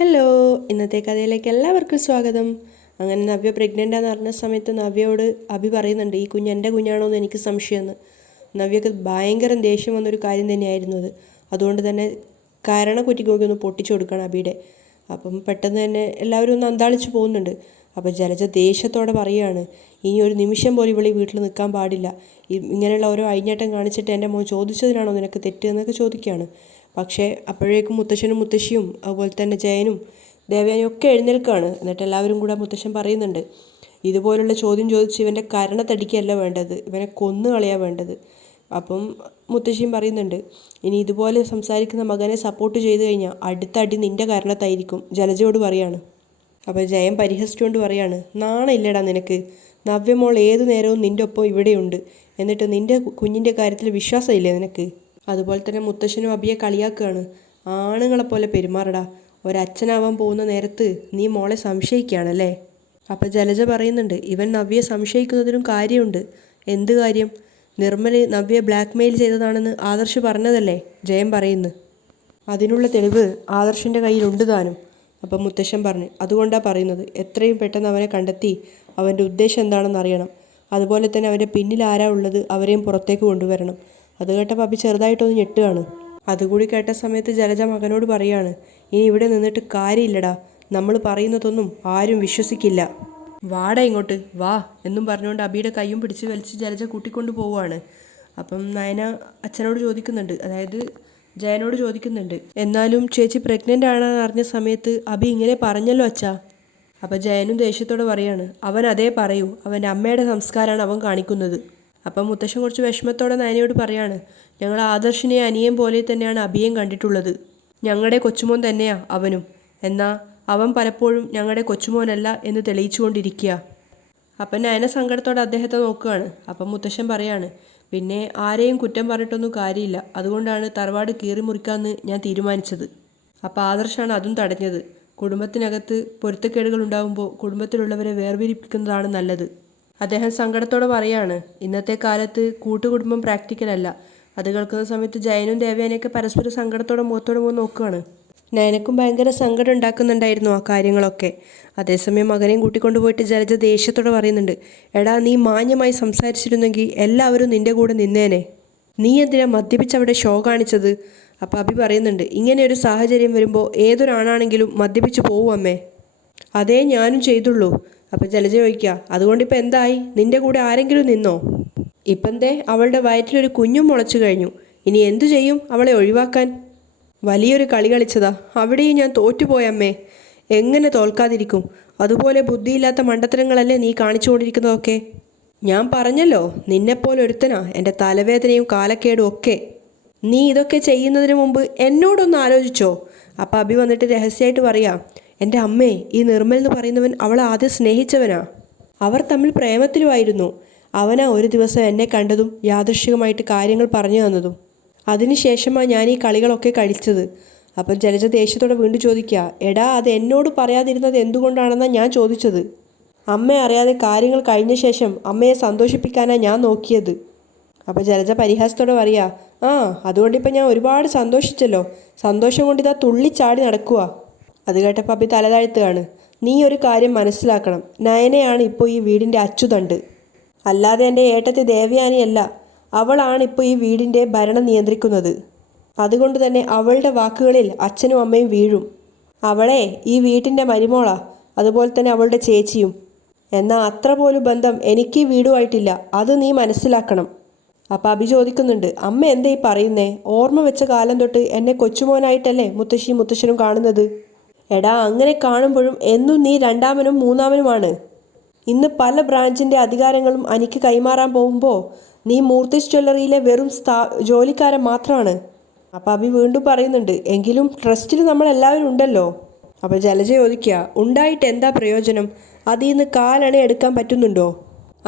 Hello, ഇന്നത്തെ കഥയിലേക്ക് എല്ലാവർക്കും സ്വാഗതം. അങ്ങനെ നവ്യ പ്രഗ്നൻ്റാന്ന് അറിഞ്ഞ സമയത്ത് നവ്യയോട് അഭി പറയുന്നുണ്ട്, ഈ കുഞ്ഞ് എൻ്റെ കുഞ്ഞാണോ എന്ന് എനിക്ക് സംശയമെന്ന്. നവ്യക്ക് ഭയങ്കര ദേഷ്യം വന്നൊരു കാര്യം തന്നെയായിരുന്നു അത്. അതുകൊണ്ട് തന്നെ കരണക്കുറ്റിക്ക് നോക്കി ഒന്ന് പൊട്ടിച്ചു കൊടുക്കണം അഭിയുടെ. അപ്പം പെട്ടെന്ന് തന്നെ എല്ലാവരും ഒന്ന് അന്താളിച്ച് പോകുന്നുണ്ട്. അപ്പോൾ ജലജ ദേഷ്യത്തോടെ പറയുകയാണ്, ഇനി ഒരു നിമിഷം പോലും ഇവളീ വീട്ടിൽ നിൽക്കാൻ പാടില്ല. ഇങ്ങനെയുള്ള ഓരോ അഴിഞ്ഞാട്ടം കാണിച്ചിട്ട് എൻ്റെ മോൻ ചോദിച്ചതിനാണോ നിനക്ക് തെറ്റ് എന്നൊക്കെ ചോദിക്കുകയാണ്. പക്ഷേ അപ്പോഴേക്കും മുത്തശ്ശനും മുത്തശ്ശിയും അതുപോലെ തന്നെ ജയനും ദേവയാനിയും ഒക്കെ എഴുന്നേൽക്കുകയാണ്. എന്നിട്ട് എല്ലാവരും കൂടെ മുത്തശ്ശൻ പറയുന്നുണ്ട്, ഇതുപോലുള്ള ചോദ്യം ചോദിച്ച് ഇവൻ്റെ കരണത്തടിക്കുകയല്ല വേണ്ടത്, ഇവനെ കൊന്നു കളയാണ് വേണ്ടത്. അപ്പം മുത്തശ്ശിയും പറയുന്നുണ്ട്, ഇനി ഇതുപോലെ സംസാരിക്കുന്ന മകനെ സപ്പോർട്ട് ചെയ്ത് കഴിഞ്ഞാൽ അടുത്ത അടി നിൻ്റെ കാരണത്തായിരിക്കും, ജലജയോട് പറയാണ്. അപ്പോൾ ജയൻ പരിഹസിച്ചുകൊണ്ട് പറയാണ്, നാണമില്ലടാ നിനക്ക്, നവ്യമോൾ ഏതു നേരവും നിൻ്റെ ഒപ്പം ഇവിടെയുണ്ട്, എന്നിട്ട് നിൻ്റെ കുഞ്ഞിൻ്റെ കാര്യത്തിൽ വിശ്വാസമില്ലേ നിനക്ക്? അതുപോലെ തന്നെ മുത്തശ്ശനും അഭിയെ കളിയാക്കുകയാണ്, ആണുങ്ങളെപ്പോലെ പെരുമാറടാ, ഒരച്ഛനാവാൻ പോകുന്ന നേരത്ത് നീ മോളെ സംശയിക്കുകയാണല്ലേ. അപ്പോൾ ജലജ പറയുന്നുണ്ട്, ഇവൻ നവ്യയെ സംശയിക്കുന്നതിനും കാര്യമുണ്ട്. എന്ത് കാര്യം? നിർമ്മല് നവ്യയെ ബ്ലാക്ക് മെയിൽ ചെയ്തതാണെന്ന് ആദർശ് പറഞ്ഞതല്ലേ ജയൻ പറയുന്നു. അതിനുള്ള തെളിവ് ആദർശിൻ്റെ കയ്യിലുണ്ട് താനും. അപ്പം മുത്തശ്ശൻ പറഞ്ഞു, അതുകൊണ്ടാണ് പറയുന്നത്, എത്രയും പെട്ടെന്ന് അവനെ കണ്ടെത്തി അവൻ്റെ ഉദ്ദേശം എന്താണെന്ന് അറിയണം. അതുപോലെ തന്നെ അവൻ്റെ പിന്നിൽ ആരാ ഉള്ളത് അവരെയും പുറത്തേക്ക് കൊണ്ടുവരണം. അത് കേട്ടപ്പോൾ അഭി ചെറുതായിട്ടൊന്ന് ഞെട്ടുകയാണ്. അതുകൂടി കേട്ട സമയത്ത് ജലജ മകനോട് പറയാണ്, ഇനി ഇവിടെ നിന്നിട്ട് കാര്യമില്ലടാ, നമ്മൾ പറയുന്നതൊന്നും ആരും വിശ്വസിക്കില്ല, വാടാ ഇങ്ങോട്ട് വാ എന്നും പറഞ്ഞുകൊണ്ട് അഭിയുടെ കൈയും പിടിച്ച് വലിച്ച് ജലജ കൂട്ടിക്കൊണ്ട് പോവുകയാണ്. അപ്പം നയന അച്ഛനോട് ചോദിക്കുന്നുണ്ട്, അതായത് ജയനോട് ചോദിക്കുന്നുണ്ട്, എന്നാലും ചേച്ചി പ്രഗ്നൻ്റ് ആണെന്ന് അറിഞ്ഞ സമയത്ത് അഭി ഇങ്ങനെ പറഞ്ഞല്ലോ അച്ഛാ. അപ്പം ജയനും ദേഷ്യത്തോടെ പറയാണ്, അവൻ അതേ പറയൂ, അവൻ്റെ അമ്മയുടെ സംസ്കാരമാണ് അവൻ കാണിക്കുന്നത്. അപ്പം മുത്തശ്ശൻ കുറച്ച് വിഷമത്തോടെ നയനയോട് പറയാണ്, ഞങ്ങൾ ആദർശിനെ അനിയൻ പോലെ തന്നെയാണ് അഭിയേയും കണ്ടിട്ടുള്ളത്, ഞങ്ങളുടെ കൊച്ചുമോൻ തന്നെയാണ് അവനും, എന്നാൽ അവൻ പലപ്പോഴും ഞങ്ങളുടെ കൊച്ചുമോനല്ല എന്ന് തെളിയിച്ചുകൊണ്ടിരിക്കുക. അപ്പം നയന സങ്കടത്തോടെ അദ്ദേഹത്തെ നോക്കുകയാണ്. അപ്പം മുത്തശ്ശൻ പറയാണ്, പിന്നെ ആരെയും കുറ്റം പറഞ്ഞിട്ടൊന്നും കാര്യമില്ല, അതുകൊണ്ടാണ് തറവാട് കീറി മുറിക്കാമെന്ന് ഞാൻ തീരുമാനിച്ചത്. അപ്പോൾ ആദർശാണ് അതും തടഞ്ഞത്. കുടുംബത്തിനകത്ത് പൊരുത്തക്കേടുകൾ ഉണ്ടാകുമ്പോൾ കുടുംബത്തിലുള്ളവരെ വേർപിരിപ്പിക്കുന്നതാണ് നല്ലത്. അദ്ദേഹം സങ്കടത്തോടെ പറയാണ്, ഇന്നത്തെ കാലത്ത് കൂട്ടുകുടുംബം പ്രാക്ടിക്കലല്ല. അത് കേൾക്കുന്ന സമയത്ത് ജയനും ദേവയാനിയൊക്കെ പരസ്പരം സങ്കടത്തോടെ മുഖത്തോടെ മുഖം നോക്കുകയാണ്. നയനക്കും ഭയങ്കര സങ്കടം ഉണ്ടാക്കുന്നുണ്ടായിരുന്നു ആ കാര്യങ്ങളൊക്കെ. അതേസമയം മകനെയും കൂട്ടിക്കൊണ്ടുപോയിട്ട് ജലജ ദേഷ്യത്തോടെ പറയുന്നുണ്ട്, എടാ നീ മാന്യമായി സംസാരിച്ചിരുന്നെങ്കിൽ എല്ലാവരും നിൻ്റെ കൂടെ നിന്നേനെ, നീ എന്തിനാ മദ്യപിച്ചവിടെ ഷോ കാണിച്ചത്? അപ്പോൾ അഭി പറയുന്നുണ്ട്, ഇങ്ങനെ ഒരു സാഹചര്യം വരുമ്പോൾ ഏതൊരാണാണെങ്കിലും മദ്യപിച്ച് പോവും അമ്മേ. അതേ ഞാനും ചെയ്തുള്ളൂ. അപ്പം ജലജ ചോദിക്കുക, അതുകൊണ്ടിപ്പോൾ എന്തായി, നിൻ്റെ കൂടെ ആരെങ്കിലും നിന്നോ? ഇപ്പം എന്തേ അവളുടെ വയറ്റിലൊരു കുഞ്ഞും മുളച്ചു കഴിഞ്ഞു, ഇനി എന്തു ചെയ്യും അവളെ ഒഴിവാക്കാൻ? വലിയൊരു കളി കളിച്ചതാ, അവിടെയും ഞാൻ തോറ്റുപോയമ്മേ. എങ്ങനെ തോൽക്കാതിരിക്കും? അതുപോലെ ബുദ്ധിയില്ലാത്ത മണ്ടത്തരങ്ങളല്ലേ നീ കാണിച്ചുകൊണ്ടിരിക്കുന്നതൊക്കെ. ഞാൻ പറഞ്ഞല്ലോ, നിന്നെപ്പോലെ ഒരുത്തനാ എൻ്റെ തലവേദനയും കാലക്കേടും ഒക്കെ. നീ ഇതൊക്കെ ചെയ്യുന്നതിന് മുമ്പ് എന്നോടൊന്ന് ആലോചിച്ചോ? അപ്പം അഭി വന്നിട്ട് രഹസ്യമായിട്ട് പറയാം, എൻ്റെ അമ്മേ, ഈ നിർമ്മൽ എന്ന് പറയുന്നവൻ അവളെ ആദ്യം സ്നേഹിച്ചവനാ, അവർ തമ്മിൽ പ്രേമത്തിലുമായിരുന്നു. അവനാ ഒരു ദിവസം എന്നെ കണ്ടതും യാദൃശ്ചികമായിട്ട് കാര്യങ്ങൾ പറഞ്ഞു തന്നതും. അതിനുശേഷമാണ് ഞാൻ ഈ കളികളൊക്കെ കളിച്ചത്. അപ്പം ജലജ ദേഷ്യത്തോടെ വീണ്ടും ചോദിക്കുക, എടാ അത് എന്നോട് പറയാതിരുന്നത് എന്തുകൊണ്ടാണെന്നാണ് ഞാൻ ചോദിച്ചത്. അമ്മ അറിയാതെ കാര്യങ്ങൾ കഴിഞ്ഞ ശേഷം അമ്മയെ സന്തോഷിപ്പിക്കാനാണ് ഞാൻ നോക്കിയത്. അപ്പോൾ ജലജ പരിഹാസത്തോടെ പറയുക, ആ അതുകൊണ്ടിപ്പോൾ ഞാൻ ഒരുപാട് സന്തോഷിച്ചല്ലോ, സന്തോഷം കൊണ്ട് ഇതാ തുള്ളിച്ചാടി നടക്കുക. അത് കേട്ടപ്പോൾ അഭി തലതാഴ്ത്തുകയാണ്, നീ ഒരു കാര്യം മനസ്സിലാക്കണം, നയനയാണ് ഇപ്പോൾ ഈ വീടിൻ്റെ അച്ചുതണ്ട്, അല്ലാതെ എൻ്റെ ഏട്ടത്തെ ദേവയാനിയല്ല. അവളാണ് ഇപ്പോൾ ഈ വീടിൻ്റെ ഭരണം നിയന്ത്രിക്കുന്നത്. അതുകൊണ്ട് തന്നെ അവളുടെ വാക്കുകളിൽ അച്ഛനും അമ്മയും വീഴും. അവളെ ഈ വീട്ടിൻ്റെ മരുമോളാ, അതുപോലെ തന്നെ അവളുടെ ചേച്ചിയും. എന്നാൽ അത്ര പോലും ബന്ധം എനിക്ക് ഈ വീടുമായിട്ടില്ല, അത് നീ മനസ്സിലാക്കണം. അപ്പം അഭി ചോദിക്കുന്നുണ്ട്, അമ്മ എന്താ ഈ പറയുന്നേ? ഓർമ്മ വെച്ച കാലം തൊട്ട് എന്നെ കൊച്ചുമോനായിട്ടല്ലേ മുത്തശ്ശിയും മുത്തശ്ശനും കാണുന്നത്. എടാ അങ്ങനെ കാണുമ്പോഴും എന്നും നീ രണ്ടാമനും മൂന്നാമനുമാണ്. ഇന്ന് പല ബ്രാഞ്ചിൻ്റെ അധികാരങ്ങളും എനിക്ക് കൈമാറാൻ പോകുമ്പോൾ നീ മൂർത്തിസ് ജ്വല്ലറിയിലെ വെറും ജോലിക്കാരൻ മാത്രമാണ്. അപ്പോൾ അഭി വീണ്ടും പറയുന്നുണ്ട്, എങ്കിലും ട്രസ്റ്റിൽ നമ്മളെല്ലാവരും ഉണ്ടല്ലോ. അപ്പോൾ ജലജ ചോദിക്കുക, ഉണ്ടായിട്ട് എന്താ പ്രയോജനം? അതിൽ നിന്ന് കാലണ എടുക്കാൻ പറ്റുന്നുണ്ടോ?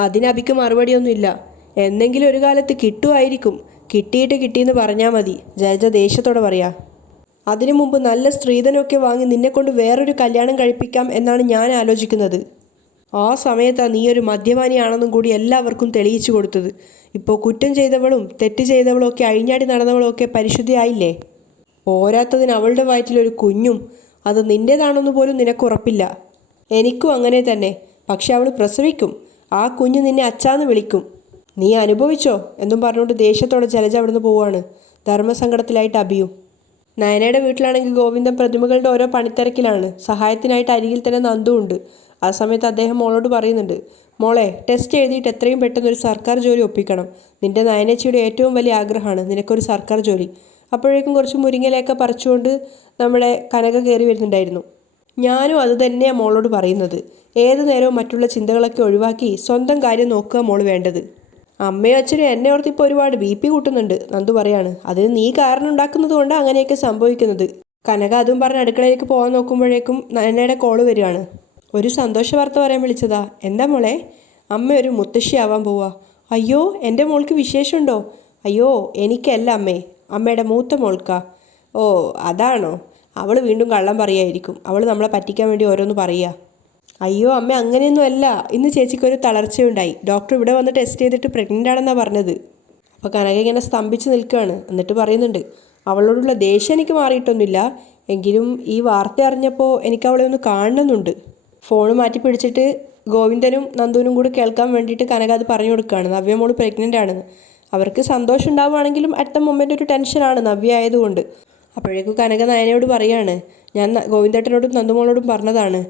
അതിന് അഭിക്ക് മറുപടിയൊന്നുമില്ല. എന്നെങ്കിലും ഒരു കാലത്ത് കിട്ടുമായിരിക്കും, കിട്ടിയിട്ട് കിട്ടിയെന്ന് പറഞ്ഞാൽ മതി, ജലജ ദേഷ്യത്തോടെ പറയാം. അതിനു മുമ്പ് നല്ല സ്ത്രീധനമൊക്കെ വാങ്ങി നിന്നെക്കൊണ്ട് വേറൊരു കല്യാണം കഴിപ്പിക്കാം എന്നാണ് ഞാൻ ആലോചിക്കുന്നത്. ആ സമയത്താണ് നീ ഒരു മദ്യപാനിയാണെന്നും കൂടി എല്ലാവർക്കും തെളിയിച്ചു കൊടുത്തത്. ഇപ്പോൾ കുറ്റം ചെയ്തവളും തെറ്റ് ചെയ്തവളും ഒക്കെ അഴിഞ്ഞാടി നടന്നവളും ഒക്കെ പരിശുദ്ധിയായില്ലേ? പോരാത്തതിന് അവളുടെ വയറ്റിലൊരു കുഞ്ഞും, അത് നിൻ്റേതാണെന്ന് പോലും നിനക്കുറപ്പില്ല. എനിക്കും അങ്ങനെ തന്നെ. പക്ഷെ അവൾ പ്രസവിക്കും. ആ കുഞ്ഞ് നിന്നെ അച്ചാന്ന് വിളിക്കും. നീ അനുഭവിച്ചോ എന്നും പറഞ്ഞുകൊണ്ട് ദേഷ്യത്തോടെ ജലജ അവിടുന്ന് പോവാണ്. ധർമ്മസങ്കടത്തിലായിട്ട് അഭിയും. നയനയുടെ വീട്ടിലാണെങ്കിൽ ഗോവിന്ദൻ പ്രതിമകളുടെ ഓരോ പണിത്തിരക്കിലാണ്. സഹായത്തിനായിട്ട് അരികിൽ തന്നെ നന്ദു ഉണ്ട്. ആ സമയത്ത് അദ്ദേഹം മോളോട് പറയുന്നുണ്ട്, മോളെ ടെസ്റ്റ് എഴുതിയിട്ട് എത്രയും പെട്ടെന്ന് ഒരു സർക്കാർ ജോലി ഒപ്പിക്കണം. നിന്റെ നയനച്ചിയുടെ ഏറ്റവും വലിയ ആഗ്രഹമാണ് നിനക്കൊരു സർക്കാർ ജോലി. അപ്പോഴേക്കും കുറച്ച് മുരിങ്ങയിലൊക്കെ പറിച്ചുകൊണ്ട് നമ്മുടെ കനക കയറി വരുന്നുണ്ടായിരുന്നു. ഞാനും അത് തന്നെയാണ് മോളോട് പറയുന്നത്. ഏതു നേരവും മറ്റുള്ള ചിന്തകളൊക്കെ ഒഴിവാക്കി സ്വന്തം കാര്യം നോക്കുക മോള് വേണ്ടത്. അമ്മയും അച്ഛനും എന്നെ ഓർത്ത് ഇപ്പോൾ ഒരുപാട് BP കൂട്ടുന്നുണ്ട് നന്ദു പറയാണ്. അതിന് നീ കാരണം ഉണ്ടാക്കുന്നത് കൊണ്ടാണ് അങ്ങനെയൊക്കെ സംഭവിക്കുന്നത്. കനക അതും പറഞ്ഞ് അടുക്കളയിലേക്ക് പോകാൻ നോക്കുമ്പോഴേക്കും നയനയുടെ കോള് വരികയാണ്. ഒരു സന്തോഷ വാർത്ത പറയാൻ വിളിച്ചതാ. എന്താ മോളെ? അമ്മ ഒരു മുത്തശ്ശിയാവാൻ പോവാ. അയ്യോ, എൻ്റെ മോൾക്ക് വിശേഷമുണ്ടോ? അയ്യോ, എനിക്കല്ല അമ്മേ, അമ്മയുടെ മൂത്ത മോൾക്കാ. ഓ അതാണോ? അവൾ വീണ്ടും കള്ളം പറയായിരിക്കും. അവൾ നമ്മളെ പറ്റിക്കാൻ വേണ്ടി ഓരോന്ന് പറയുക. അയ്യോ അമ്മ, അങ്ങനെയൊന്നും അല്ല. ഇന്ന് ചേച്ചിക്കൊരു തളർച്ചയുണ്ടായി. ഡോക്ടർ ഇവിടെ വന്ന് ടെസ്റ്റ് ചെയ്തിട്ട് പ്രഗ്നൻ്റ് ആണെന്നാണ് പറഞ്ഞത്. അപ്പോൾ കനക ഇങ്ങനെ സ്തംഭിച്ച് നിൽക്കുകയാണ്. എന്നിട്ട് പറയുന്നുണ്ട്, അവളോടുള്ള ദേഷ്യം എനിക്ക് മാറിയിട്ടൊന്നുമില്ല. എങ്കിലും ഈ വാർത്ത അറിഞ്ഞപ്പോൾ എനിക്ക് അവളെ ഒന്ന് കാണണമെന്നുണ്ട്. ഫോൺ മാറ്റി പിടിച്ചിട്ട് ഗോവിന്ദനും നന്ദുവിനും കൂടി കേൾക്കാൻ വേണ്ടിയിട്ട് കനക അത് പറഞ്ഞു കൊടുക്കുകയാണ്. നവ്യ മോൾ പ്രഗ്നൻ്റ് ആണെന്ന്. അവർക്ക് സന്തോഷം ഉണ്ടാവുകയാണെങ്കിലും അടുത്ത മൊമെൻ്റ് ഒരു ടെൻഷനാണ് നവ്യ ആയതുകൊണ്ട്. അപ്പോഴേക്കും കനക നയനയോട് പറയാണ്, ഞാൻ ഗോവിന്ദേട്ടനോടും നന്ദുമോളോടും പറഞ്ഞതാണ്,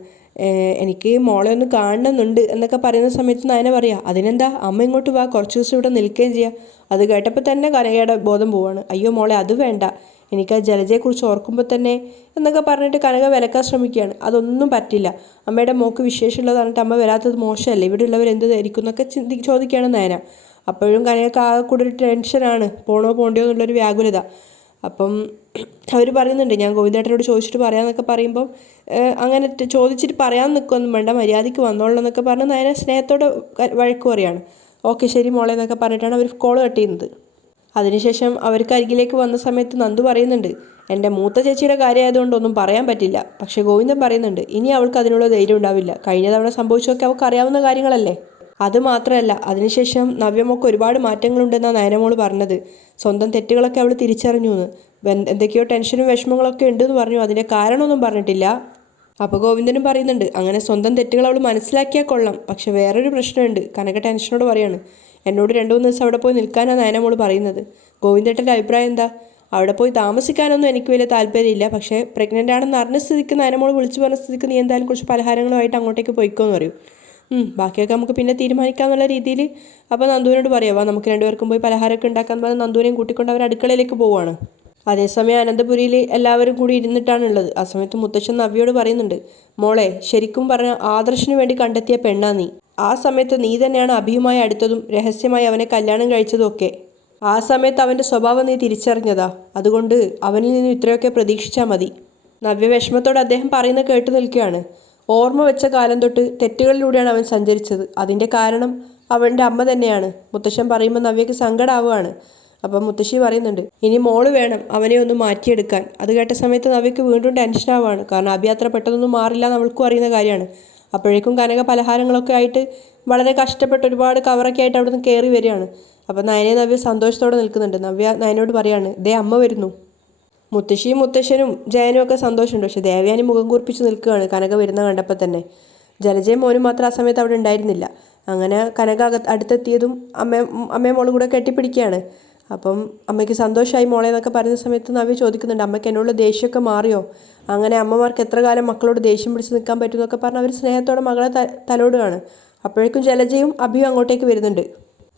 എനിക്ക് മോളെ ഒന്ന് കാണണമെന്നുണ്ട് എന്നൊക്കെ പറയുന്ന സമയത്ത് നയന പറയാം, അതിനെന്താ, അമ്മ ഇങ്ങോട്ട് വാ, കുറച്ച് ദിവസം ഇവിടെ നിൽക്കുകയും ചെയ്യാം. അത് കേട്ടപ്പോൾ തന്നെ കനകയുടെ ബോധം പോവാണ്. അയ്യോ മോളെ, അത് വേണ്ട, എനിക്ക് ആ ജലജയെക്കുറിച്ച് ഓർക്കുമ്പോൾ തന്നെ എന്നൊക്കെ പറഞ്ഞിട്ട് കനക വിലക്കാൻ ശ്രമിക്കുകയാണ്. അതൊന്നും പറ്റില്ല, അമ്മയുടെ മോൾക്ക് വിശേഷമുള്ളത് പറഞ്ഞിട്ട് അമ്മ വരാത്തത് മോശമല്ലേ, ഇവിടെ ഉള്ളവർ എന്ത് ധരിക്കും എന്നൊക്കെ ചോദിക്കുകയാണ് നയന. അപ്പോഴും കനകക്ക് ആകെ കൂടെ ഒരു ടെൻഷനാണ്, പോണോ പോണ്ടിയോ എന്നുള്ളൊരു വ്യാകുലത. അപ്പം അവർ പറയുന്നുണ്ട്, ഞാൻ ഗോവിന്ദേട്ടനോട് ചോദിച്ചിട്ട് പറയാമെന്നൊക്കെ പറയുമ്പം അങ്ങനെ ചോദിച്ചിട്ട് പറയാൻ നിൽക്കുകയൊന്നും വേണ്ട, മര്യാദയ്ക്ക് വന്നോളൂ എന്നൊക്കെ പറഞ്ഞ് നയന സ്നേഹത്തോടെ വഴക്ക് പറയാണ്. ഓക്കെ ശരി മോളെ എന്നൊക്കെ പറഞ്ഞിട്ടാണ് അവർ കോൾ കട്ട് ചെയ്യുന്നത്. അതിനുശേഷം അവർക്ക് അരികിലേക്ക് വന്ന സമയത്ത് നന്ദു പറയുന്നുണ്ട്, എൻ്റെ മൂത്ത ചേച്ചിയുടെ കാര്യമായതുകൊണ്ട് ഒന്നും പറയാൻ പറ്റില്ല. പക്ഷേ ഗോവിന്ദൻ പറയുന്നുണ്ട്, ഇനി അവൾക്ക് അതിനുള്ള ധൈര്യം ഉണ്ടാവില്ല. കഴിഞ്ഞ തവണ സംഭവിച്ചൊക്കെ അവൾക്ക് അറിയാവുന്ന കാര്യങ്ങളല്ലേ. അത് മാത്രമല്ല, അതിനുശേഷം നവ്യമൊക്കെ ഒരുപാട് മാറ്റങ്ങളുണ്ടെന്നാണ് നയനമോൾ പറഞ്ഞത്. സ്വന്തം തെറ്റുകളൊക്കെ അവൾ തിരിച്ചറിഞ്ഞു എന്ന്. എന്തൊക്കെയോ ടെൻഷനും വിഷമങ്ങളൊക്കെ ഉണ്ടെന്ന് പറഞ്ഞു. അതിൻ്റെ കാരണമൊന്നും പറഞ്ഞിട്ടില്ല. അപ്പോൾ ഗോവിന്ദനും പറയുന്നുണ്ട്, അങ്ങനെ സ്വന്തം തെറ്റുകൾ അവൾ മനസ്സിലാക്കിയാൽ കൊള്ളാം. പക്ഷെ വേറൊരു പ്രശ്നമുണ്ട്. കനക ടെൻഷനോട് പറയാണ്, എന്നോട് 2-3 ദിവസം അവിടെ പോയി നിൽക്കാനാണ് നയനമോൾ പറയുന്നത്. ഗോവിന്ദേട്ടൻ്റെ അഭിപ്രായം എന്താ? അവിടെ പോയി താമസിക്കാനൊന്നും എനിക്ക് വലിയ താല്പര്യമില്ല. പക്ഷേ പ്രഗ്നൻ്റ് ആണെന്ന് അറിഞ്ഞ സ്ഥിതിക്ക് നയനമോൾ വിളിച്ചു പറഞ്ഞ സ്ഥിതിക്ക് നീ എന്തായാലും കുറച്ച് പലഹാരങ്ങളുമായിട്ട് അങ്ങോട്ടേക്ക് പോയിക്കോന്ന് പറയും. ബാക്കിയൊക്കെ നമുക്ക് പിന്നെ തീരുമാനിക്കാമെന്നുള്ള രീതിയിൽ അപ്പോൾ നന്ദുവിനോട് പറയാം, നമുക്ക് രണ്ടുപേർക്കും പോയി പലഹാരമൊക്കെ ഉണ്ടാക്കാൻ പറഞ്ഞ് നന്ദുവിനെയും കൂട്ടിക്കൊണ്ട് അവർ അടുക്കളയിലേക്ക് പോവുകയാണ്. അതേസമയം അനന്തപുരിയിൽ എല്ലാവരും കൂടി ഇരുന്നിട്ടാണുള്ളത്. ആ സമയത്ത് മുത്തശ്ശൻ നവ്യയോട് പറയുന്നുണ്ട്, മോളെ ശരിക്കും പറഞ്ഞാൽ ആദർശിന് വേണ്ടി കണ്ടെത്തിയ പെണ്ണാ നീ. ആ സമയത്ത് നീ തന്നെയാണ് അഭിയുമായി അടുത്തതും രഹസ്യമായി അവനെ കല്യാണം കഴിച്ചതും ഒക്കെ. ആ സമയത്ത് അവൻ്റെ സ്വഭാവം നീ തിരിച്ചറിഞ്ഞതാ. അതുകൊണ്ട് അവനിൽ നിന്നും ഇത്രയൊക്കെ പ്രതീക്ഷിച്ചാൽ മതി. നവ്യ വിഷമത്തോടെ അദ്ദേഹം പറയുന്നത് കേട്ടു നിൽക്കുകയാണ്. ഓർമ്മ വെച്ച കാലം തൊട്ട് തെറ്റുകളിലൂടെയാണ് അവൻ സഞ്ചരിച്ചത്. അതിൻ്റെ കാരണം അവൻ്റെ അമ്മ തന്നെയാണ്. മുത്തശ്ശൻ പറയുമ്പോൾ നവ്യക്ക് സങ്കടമാവുകയാണ്. അപ്പം മുത്തശ്ശി പറയുന്നുണ്ട്, ഇനി മോള് വേണം അവനെ ഒന്ന് മാറ്റിയെടുക്കാൻ. അത് കേട്ട സമയത്ത് നവ്യക്ക് വീണ്ടും ടെൻഷനാവുകയാണ്. കാരണം അഭിയാത്ര പെട്ടെന്നൊന്നും മാറില്ല എന്ന് അവൾക്കും അറിയുന്ന കാര്യമാണ്. അപ്പോഴേക്കും കനക പലഹാരങ്ങളൊക്കെ ആയിട്ട് വളരെ കഷ്ടപ്പെട്ട് ഒരുപാട് കവറൊക്കെ ആയിട്ട് അവിടെ നിന്ന് കയറി വരികയാണ്. അപ്പം നയനെ നവ്യ സന്തോഷത്തോടെ നിൽക്കുന്നുണ്ട്. നവ്യ നയനോട് പറയാണ്, ദേ അമ്മ വരുന്നു. മുത്തശ്ശിയും മുത്തശ്ശനും ജയനും ഒക്കെ സന്തോഷമുണ്ട്. പക്ഷേ ദേവയാനി മുഖം കൂർപ്പിച്ച് നിൽക്കുകയാണ് കനക വരുന്ന കണ്ടപ്പോൾ തന്നെ. ജലജയും മോനും മാത്രം ആ സമയത്ത് അവിടെ ഉണ്ടായിരുന്നില്ല. അങ്ങനെ കനക അടുത്തെത്തിയതും അമ്മയും മോളും കൂടെ കെട്ടിപ്പിടിക്കുകയാണ്. അപ്പം അമ്മയ്ക്ക് സന്തോഷമായി മോളെ എന്നൊക്കെ പറയുന്ന സമയത്ത് നവ്യ ചോദിക്കുന്നുണ്ട്, അമ്മയ്ക്ക് എന്നോടുള്ള ദേഷ്യമൊക്കെ മാറിയോ? അങ്ങനെ അമ്മമാർക്ക് എത്ര കാലം മക്കളോട് ദേഷ്യം പിടിച്ച് നിൽക്കാൻ പറ്റും എന്നൊക്കെ പറഞ്ഞ് അവർ സ്നേഹത്തോടെ മകളെ തലോടുകയാണ്. അപ്പോഴേക്കും ജലജയും അഭിയും അങ്ങോട്ടേക്ക് വരുന്നുണ്ട്.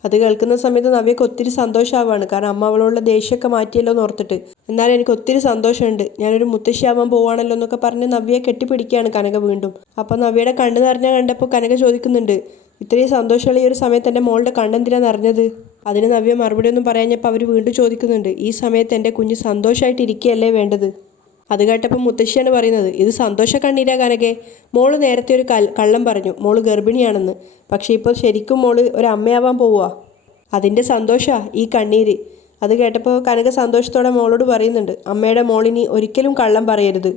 അത് കേൾക്കുന്ന സമയത്ത് നവ്യക്ക് ഒത്തിരി സന്തോഷമാവുകയാണ്. കാരണം അമ്മ അവളോടുള്ള ദേഷ്യമൊക്കെ മാറ്റിയല്ലോ എന്ന് ഓർത്തിട്ട്. എന്നാലും എനിക്ക് ഒത്തിരി സന്തോഷമുണ്ട്, ഞാനൊരു മുത്തശ്ശിയാവാൻ പോവാണല്ലോ എന്നൊക്കെ പറഞ്ഞ് നവ്യയെ കെട്ടിപ്പിടിക്കുകയാണ് കനക വീണ്ടും. അപ്പോൾ നവ്യയുടെ കണ്ണ് നിറഞ്ഞ കണ്ടപ്പോൾ കനക ചോദിക്കുന്നുണ്ട്, ഇത്രയും സന്തോഷമുള്ള ഈ ഒരു സമയത്ത് എൻ്റെ മോളുടെ കണ്ണെന്തിനാണ് നിറഞ്ഞത്? അതിന് നവ്യ മറുപടി ഒന്നും പറയാഞ്ഞപ്പോൾ അവർ വീണ്ടും ചോദിക്കുന്നുണ്ട്, ഈ സമയത്ത് എൻ്റെ കുഞ്ഞ് സന്തോഷമായിട്ട് ഇരിക്കുകയല്ലേ വേണ്ടത്? അത് കേട്ടപ്പോൾ മുത്തശ്ശിയാണ് പറയുന്നത്, ഇത് സന്തോഷ കണ്ണീരാ കനകെ. മോള് നേരത്തെ ഒരു കള്ളം പറഞ്ഞു, മോള് ഗർഭിണിയാണെന്ന്. പക്ഷേ ഇപ്പോൾ ശരിക്കും മോള് ഒരു അമ്മയാവാൻ പോവുക. അതിൻ്റെ സന്തോഷമാണ് ഈ കണ്ണീര്. അത് കേട്ടപ്പോൾ കനക സന്തോഷത്തോടെ മോളോട് പറയുന്നുണ്ട്, അമ്മയുടെ മോളിനി ഒരിക്കലും കള്ളം പറയരുത്.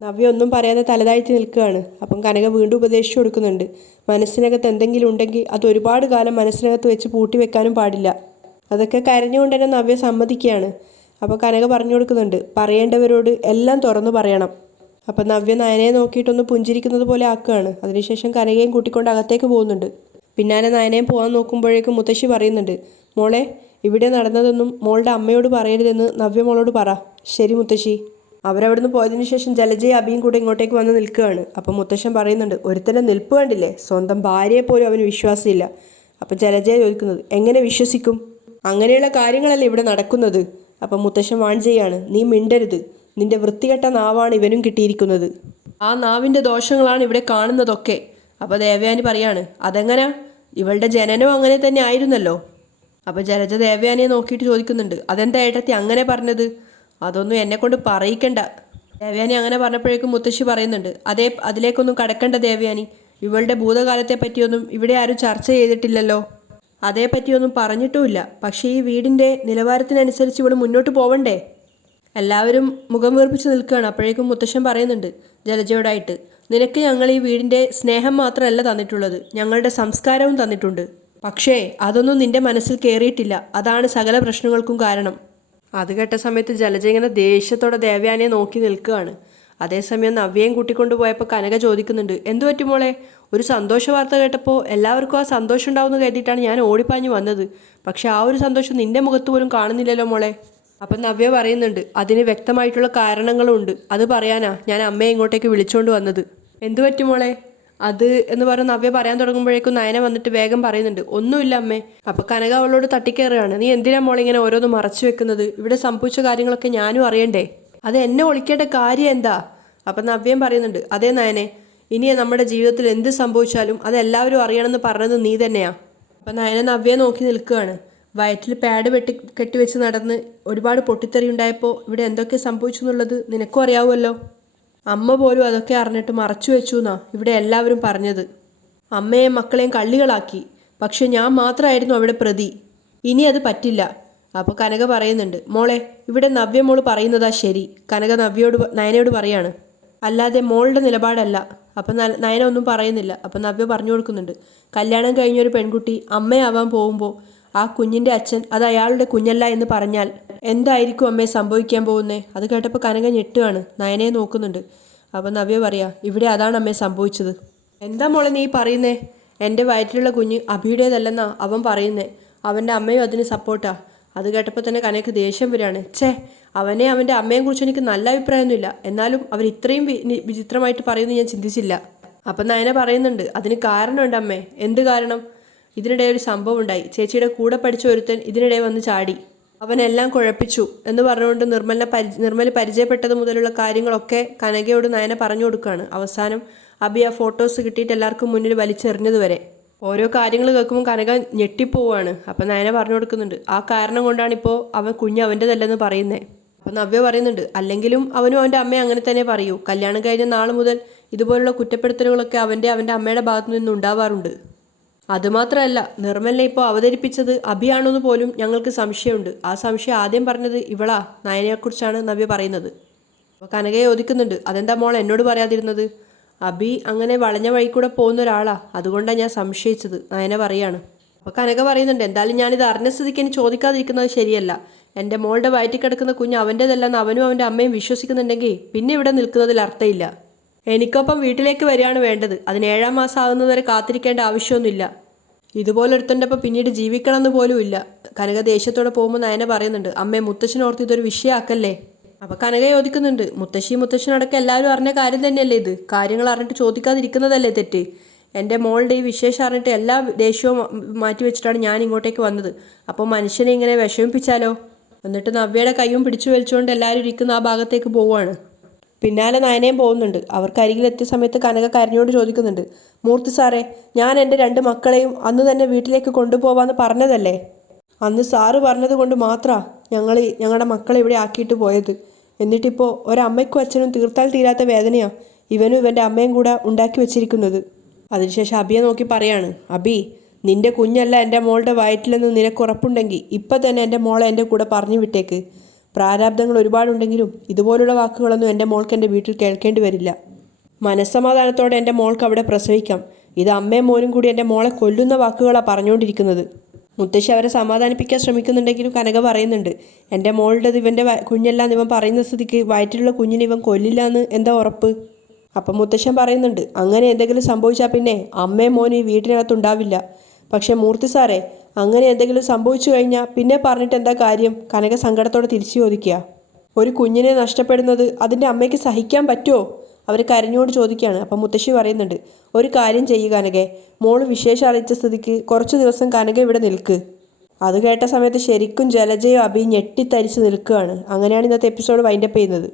നവ്യ ഒന്നും പറയാതെ തലതാഴ്ത്തി നിൽക്കുകയാണ്. അപ്പം കനക വീണ്ടും ഉപദേശിച്ചു കൊടുക്കുന്നുണ്ട്, മനസ്സിനകത്ത് എന്തെങ്കിലും ഉണ്ടെങ്കിൽ അത് ഒരുപാട് കാലം മനസ്സിനകത്ത് വെച്ച് പൂട്ടി വെക്കാനും പാടില്ല. അതൊക്കെ കരഞ്ഞുകൊണ്ട് തന്നെ നവ്യ സമ്മതിക്കുകയാണ്. അപ്പോൾ കനക പറഞ്ഞു കൊടുക്കുന്നുണ്ട്, പറയേണ്ടവരോട് എല്ലാം തുറന്നു പറയണം. അപ്പം നവ്യ നയനയെ നോക്കിയിട്ടൊന്ന് പുഞ്ചിരിക്കുന്നത് പോലെ ആക്കുകയാണ്. അതിനുശേഷം കനകയും കൂട്ടിക്കൊണ്ട് അകത്തേക്ക് പോകുന്നുണ്ട്. പിന്നാലെ നയനയും പോകാൻ നോക്കുമ്പോഴേക്കും മുത്തശ്ശി പറയുന്നുണ്ട്, മോളെ ഇവിടെ നടന്നതൊന്നും മോളുടെ അമ്മയോട് പറയരുതെന്ന് നവ്യ മോളോട് പറ. ശരി മുത്തശ്ശി. അവരവിടുന്ന് പോയതിനു ശേഷം ജലജയും അബിയും കൂടെ ഇങ്ങോട്ടേക്ക് വന്ന് നിൽക്കുകയാണ്. അപ്പം മുത്തശ്ശൻ പറയുന്നുണ്ട്, ഒരുത്തരം നിൽപ്പ് കണ്ടില്ലേ, സ്വന്തം ഭാര്യയെ പോലും അവന് വിശ്വാസമില്ല. അപ്പം ജലജയ ചോദിക്കുന്നത്, എങ്ങനെ വിശ്വസിക്കും? അങ്ങനെയുള്ള കാര്യങ്ങളല്ലേ ഇവിടെ നടക്കുന്നത്. അപ്പം മുത്തശ്ശൻ വാൺ ചെയ്യാണ്, നീ മിണ്ടരുത്, നിന്റെ വൃത്തികെട്ട നാവാണ് ഇവനും കിട്ടിയിരിക്കുന്നത്. ആ നാവിൻ്റെ ദോഷങ്ങളാണ് ഇവിടെ കാണുന്നതൊക്കെ. അപ്പോൾ ദേവയാനി പറയാണ്, അതെങ്ങനാ, ഇവളുടെ ജനനം അങ്ങനെ തന്നെ ആയിരുന്നല്ലോ. അപ്പോൾ ജലജ ദേവയാനിയെ നോക്കിയിട്ട് ചോദിക്കുന്നുണ്ട്, അതെന്താ ഏട്ടത്തി അങ്ങനെ പറഞ്ഞത്? അതൊന്നും എന്നെക്കൊണ്ട് പറയിക്കണ്ട. ദേവയാനി അങ്ങനെ പറഞ്ഞപ്പോഴേക്കും മുത്തശ്ശി പറയുന്നുണ്ട്, അതിലേക്കൊന്നും കടക്കണ്ട ദേവയാനി, ഇവളുടെ ഭൂതകാലത്തെ പറ്റിയൊന്നും ഇവിടെ ആരും ചർച്ച ചെയ്തിട്ടില്ലല്ലോ, അതേപ്പറ്റിയൊന്നും പറഞ്ഞിട്ടുമില്ല. പക്ഷേ ഈ വീടിൻ്റെ നിലവാരത്തിനനുസരിച്ച് ഇവിടെ മുന്നോട്ട് പോവണ്ടേ? എല്ലാവരും മുഖം വീർപ്പിച്ച് നിൽക്കുകയാണ്. അപ്പോഴേക്കും മുത്തശ്ശൻ പറയുന്നുണ്ട് ജലജയോടായിട്ട്, നിനക്ക് ഞങ്ങൾ ഈ വീടിൻ്റെ സ്നേഹം മാത്രമല്ല തന്നിട്ടുള്ളത്, ഞങ്ങളുടെ സംസ്കാരവും തന്നിട്ടുണ്ട്. പക്ഷേ അതൊന്നും നിന്റെ മനസ്സിൽ കയറിയിട്ടില്ല, അതാണ് സകല പ്രശ്നങ്ങൾക്കും കാരണം. അത് കേട്ട സമയത്ത് ജലജ ഇങ്ങനെ ദേഷ്യത്തോടെ ദേവയാനിയെ നോക്കി നിൽക്കുകയാണ്. അതേസമയം നവ്യയും കൂട്ടിക്കൊണ്ട് പോയപ്പോൾ കനക ചോദിക്കുന്നുണ്ട്, എന്തു പറ്റി മോളെ? ഒരു സന്തോഷ വാർത്ത കേട്ടപ്പോൾ എല്ലാവർക്കും ആ സന്തോഷം ഉണ്ടാവുമെന്ന് കരുതിയിട്ടാണ് ഞാൻ ഓടിപ്പാഞ്ഞു വന്നത്. പക്ഷെ ആ ഒരു സന്തോഷം നിന്റെ മുഖത്ത് പോലും കാണുന്നില്ലല്ലോ മോളെ. അപ്പം നവ്യ പറയുന്നുണ്ട്, അതിന് വ്യക്തമായിട്ടുള്ള കാരണങ്ങളുണ്ട്, അത് പറയാനാ ഞാൻ അമ്മയെ ഇങ്ങോട്ടേക്ക് വിളിച്ചുകൊണ്ട് വന്നത്. എന്തു പറ്റി മോളെ അത് എന്ന് പറഞ്ഞ് നവ്യ പറയാൻ തുടങ്ങുമ്പോഴേക്കും നയന വന്നിട്ട് വേഗം പറയുന്നുണ്ട്, ഒന്നുമില്ല അമ്മേ. അപ്പം കനക അവളോട് തട്ടിക്കയറുകയാണ്, നീ എന്തിനാ മോളെ ഇങ്ങനെ ഓരോന്ന് മറച്ചു വെക്കുന്നത്? ഇവിടെ സംഭവിച്ച കാര്യങ്ങളൊക്കെ ഞാനും അറിയണ്ടേ, അത് എന്നെ ഒളിക്കേണ്ട കാര്യം എന്താ? അപ്പം നവ്യം പറയുന്നുണ്ട്, അതേ നയനെ, ഇനി നമ്മുടെ ജീവിതത്തിൽ എന്ത് സംഭവിച്ചാലും അതെല്ലാവരും അറിയണമെന്ന് പറഞ്ഞത് നീ തന്നെയാ. അപ്പം നയന നവ്യയെ നോക്കി നിൽക്കുകയാണ്. വയറ്റിൽ പാഡ് കെട്ടിവെച്ച് നടന്ന് ഒരുപാട് പൊട്ടിത്തെറി ഉണ്ടായപ്പോൾ ഇവിടെ എന്തൊക്കെ സംഭവിച്ചു എന്നുള്ളത് നിനക്കും അറിയാവുമല്ലോ. അമ്മ പോലും അതൊക്കെ അറിഞ്ഞിട്ട് മറച്ചു വെച്ചു എന്നാ ഇവിടെ എല്ലാവരും പറഞ്ഞത്. അമ്മയെയും മക്കളെയും കള്ളികളാക്കി. പക്ഷെ ഞാൻ മാത്രമായിരുന്നു അവിടെ പ്രതി. ഇനി അത് പറ്റില്ല. അപ്പോൾ കനക പറയുന്നുണ്ട്, മോളെ ഇവിടെ നവ്യ മോള് പറയുന്നതാ ശരി. കനക നയനയോട് പറയാണ്, അല്ലാതെ മോളുടെ നിലപാടല്ല. അപ്പം നയന ഒന്നും പറയുന്നില്ല. അപ്പം നവ്യ പറഞ്ഞു കൊടുക്കുന്നുണ്ട്, കല്യാണം കഴിഞ്ഞൊരു പെൺകുട്ടി അമ്മയാവാൻ പോകുമ്പോൾ ആ കുഞ്ഞിൻ്റെ അച്ഛൻ അത് അയാളുടെ കുഞ്ഞല്ല എന്ന് പറഞ്ഞാൽ എന്തായിരിക്കും അമ്മയെ സംഭവിക്കാൻ പോകുന്നേ? അത് കേട്ടപ്പോൾ കനക ഞെട്ടുകയാണ്, നയനയെ നോക്കുന്നുണ്ട്. അപ്പം നവ്യ പറയാ, ഇവിടെ അതാണ് അമ്മയെ സംഭവിച്ചത്. എന്താ മോളെ നീ പറയുന്നേ? എൻ്റെ വയറ്റിലുള്ള കുഞ്ഞ് അഭിയുടേതല്ലെന്നാ അവൻ പറയുന്നേ. അവൻ്റെ അമ്മയും അതിന് സപ്പോർട്ടാ. അത് കേട്ടപ്പോൾ തന്നെ കനക്ക് ദേഷ്യം വരികയാണ്. അവനെ അവൻ്റെ അമ്മയെ കുറിച്ച് എനിക്ക് നല്ല അഭിപ്രായമൊന്നുമില്ല, എന്നാലും അവർ ഇത്രയും വിചിത്രമായിട്ട് പറയുന്നത് ഞാൻ ചിന്തിച്ചില്ല. അപ്പം നയന പറയുന്നുണ്ട്, അതിന് കാരണമുണ്ട് അമ്മേ. എന്ത് കാരണം? ഇതിനിടെ ഒരു സംഭവം ഉണ്ടായി. ചേച്ചിയുടെ കൂടെ പഠിച്ച ഒരുത്തൻ ഇതിനിടെ വന്ന് ചാടി, അവനെല്ലാം കുഴപ്പിച്ചു എന്ന് പറഞ്ഞുകൊണ്ട് നിർമ്മല പരിചയപ്പെട്ടത് മുതലുള്ള കാര്യങ്ങളൊക്കെ കനകയോട് നയന പറഞ്ഞു കൊടുക്കുകയാണ്. അവസാനം അബി ആ ഫോട്ടോസ് കിട്ടിയിട്ട് എല്ലാവർക്കും മുന്നിൽ വലിച്ചെറിഞ്ഞത് വരെ. ഓരോ കാര്യങ്ങൾ കേൾക്കുമ്പോൾ കനക ഞെട്ടിപ്പോവാണ്. അപ്പം നയന പറഞ്ഞു കൊടുക്കുന്നുണ്ട്, ആ കാരണം കൊണ്ടാണ് ഇപ്പോൾ കുഞ്ഞ് അവൻ്റെതല്ലെന്ന് പറയുന്നത്. അപ്പം നവ്യ പറയുന്നുണ്ട്, അല്ലെങ്കിലും അവനും അവൻ്റെ അമ്മയും അങ്ങനെ തന്നെ പറയൂ. കല്യാണം കഴിഞ്ഞ നാൾ മുതൽ ഇതുപോലുള്ള കുറ്റപ്പെടുത്തലുകളൊക്കെ അവൻ്റെ അമ്മയുടെ ഭാഗത്തു നിന്ന് ഉണ്ടാവാറുണ്ട്. അതുമാത്രമല്ല, നിർമ്മലിനെ ഇപ്പോൾ അവതരിപ്പിച്ചത് അഭിയാണെന്ന് പോലും ഞങ്ങൾക്ക് സംശയമുണ്ട്. ആ സംശയം ആദ്യം പറഞ്ഞത് ഇവളാ, നയനയെക്കുറിച്ചാണ് നവ്യ പറയുന്നത്. അപ്പോൾ കനകയെ ചോദിക്കുന്നുണ്ട്, അതെന്താ മോൾ എന്നോട് പറയാതിരുന്നത്? അഭി അങ്ങനെ വളഞ്ഞ വഴി കൂടെ പോകുന്ന ഒരാളാ, അതുകൊണ്ടാണ് ഞാൻ സംശയിച്ചത്, നയന പറയാണ്. അപ്പോൾ കനക പറയുന്നുണ്ട്, എന്തായാലും ഞാനിത് അറിഞ്ഞ സ്ഥിതിക്ക് ഇനി ചോദിക്കാതിരിക്കുന്നത് ശരിയല്ല. എൻ്റെ മോളുടെ വയറ്റിൽ കിടക്കുന്ന കുഞ്ഞ് അവൻ്റെതല്ലെന്ന് അവനും അവൻ്റെ അമ്മയും വിശ്വസിക്കുന്നുണ്ടെങ്കിൽ പിന്നെ ഇവിടെ നിൽക്കുന്നതിൽ അർത്ഥമില്ല. എനിക്കൊപ്പം വീട്ടിലേക്ക് വരികയാണ് വേണ്ടത്. അതിന് 7-ാം മാസം ആകുന്നതുവരെ കാത്തിരിക്കേണ്ട ആവശ്യമൊന്നുമില്ല. ഇതുപോലൊരുത്തൻ്റെ ഒപ്പം പിന്നീട് ജീവിക്കണമെന്ന് പോലും ഇല്ല. കനക ദേഷ്യത്തോടെ പോകുമ്പോൾ നയന പറയുന്നുണ്ട്, അമ്മേ മുത്തശ്ശനോർത്ത് ഇതൊരു വിഷയമാക്കല്ലേ. അപ്പോൾ കനക ചോദിക്കുന്നുണ്ട്, മുത്തശ്ശനടക്കം എല്ലാവരും അറിഞ്ഞ കാര്യം തന്നെയല്ലേ ഇത്? കാര്യങ്ങൾ അറിഞ്ഞിട്ട് ചോദിക്കാതിരിക്കുന്നതല്ലേ തെറ്റ്? എൻ്റെ മോളുടെ ഈ വിശേഷം അറിഞ്ഞിട്ട് എല്ലാ ദേഷ്യവും മാറ്റി വെച്ചിട്ടാണ് ഞാൻ ഇങ്ങോട്ടേക്ക് വന്നത്. അപ്പോൾ മനുഷ്യനെ ഇങ്ങനെ വിഷമിപ്പിച്ചാലോ? എന്നിട്ട് നവ്യയുടെ കൈയും പിടിച്ചു വലിച്ചുകൊണ്ട് എല്ലാവരും ഇരിക്കുന്ന ആ ഭാഗത്തേക്ക് പോവുകയാണ്. പിന്നാലെ നയനയും പോകുന്നുണ്ട്. അവർക്കരികിലെത്തിയ സമയത്ത് കനക കരഞ്ഞോട് ചോദിക്കുന്നുണ്ട്, മൂർത്തി സാറേ, ഞാൻ എൻ്റെ 2 മക്കളെയും അന്ന് തന്നെ വീട്ടിലേക്ക് കൊണ്ടുപോകാമെന്ന് പറഞ്ഞതല്ലേ? അന്ന് സാറ് പറഞ്ഞത് കൊണ്ട് മാത്രമാണ് ഞങ്ങളുടെ മക്കളെ ഇവിടെ ആക്കിയിട്ട് പോയത്. എന്നിട്ടിപ്പോൾ ഒരമ്മയ്ക്കും അച്ഛനും തീർത്താൽ തീരാത്ത വേദനയാണ് ഇവനും ഇവൻ്റെ അമ്മയും കൂടെ ഉണ്ടാക്കി വെച്ചിരിക്കുന്നത്. അതിനുശേഷം അബിയെ നോക്കി പറയാണ്, അബി, നിൻ്റെ കുഞ്ഞല്ല എൻ്റെ മോളുടെ വയറ്റിലെന്ന് നിനക്കുറപ്പുണ്ടെങ്കിൽ ഇപ്പം തന്നെ എൻ്റെ മോളെ എൻ്റെ കൂടെ പറഞ്ഞു വിട്ടേക്ക്. പ്രാരാബ്ദങ്ങൾ ഒരുപാടുണ്ടെങ്കിലും ഇതുപോലുള്ള വാക്കുകളൊന്നും എൻ്റെ മോൾക്ക് എൻ്റെ വീട്ടിൽ കേൾക്കേണ്ടി വരില്ല. മനസ്സമാധാനത്തോടെ എൻ്റെ മോൾക്ക് അവിടെ പ്രസവിക്കാം. ഇത് അമ്മയും മോനും കൂടി എൻ്റെ മോളെ കൊല്ലുന്ന വാക്കുകളാണ് പറഞ്ഞുകൊണ്ടിരിക്കുന്നത്. മുത്തശ്ശി അവരെ സമാധാനിപ്പിക്കാൻ ശ്രമിക്കുന്നുണ്ടെങ്കിലും കനക പറയുന്നുണ്ട്, എൻ്റെ മോളുടേത് ഇവൻ്റെ കുഞ്ഞല്ലാന്ന് ഇവൻ പറയുന്ന സ്ഥിതിക്ക് വയറ്റിലുള്ള കുഞ്ഞിനെ ഇവൻ കൊല്ലില്ല എന്ന് എന്താ ഉറപ്പ്? അപ്പം മുത്തശ്ശൻ പറയുന്നുണ്ട്, അങ്ങനെ എന്തെങ്കിലും സംഭവിച്ചാൽ പിന്നെ അമ്മയും മോനും ഈ വീട്ടിനകത്തുണ്ടാവില്ല. പക്ഷേ മൂർത്തി സാറേ, അങ്ങനെ എന്തെങ്കിലും സംഭവിച്ചു കഴിഞ്ഞാൽ പിന്നെ പറഞ്ഞിട്ട് എന്താ കാര്യം? കനക സങ്കടത്തോടെ തിരിച്ചു ചോദിക്കുക. ഒരു കുഞ്ഞിനെ നഷ്ടപ്പെടുന്നത് അതിൻ്റെ അമ്മയ്ക്ക് സഹിക്കാൻ പറ്റുമോ? അവർ കരഞ്ഞോട് ചോദിക്കുകയാണ്. അപ്പം മുത്തശ്ശി പറയുന്നുണ്ട്, ഒരു കാര്യം ചെയ്യുക കനകെ, മോള് വിശേഷം അറിയിച്ച സ്ഥിതിക്ക് കുറച്ച് ദിവസം കനക ഇവിടെ നിൽക്ക്. അത് കേട്ട സമയത്ത് ശരിക്കും ജലജയും അഭിയും ഞെട്ടിത്തരിച്ച് നിൽക്കുകയാണ്. അങ്ങനെയാണ് ഇന്നത്തെ എപ്പിസോഡ് വൈൻഡപ്പ് ചെയ്യുന്നത്.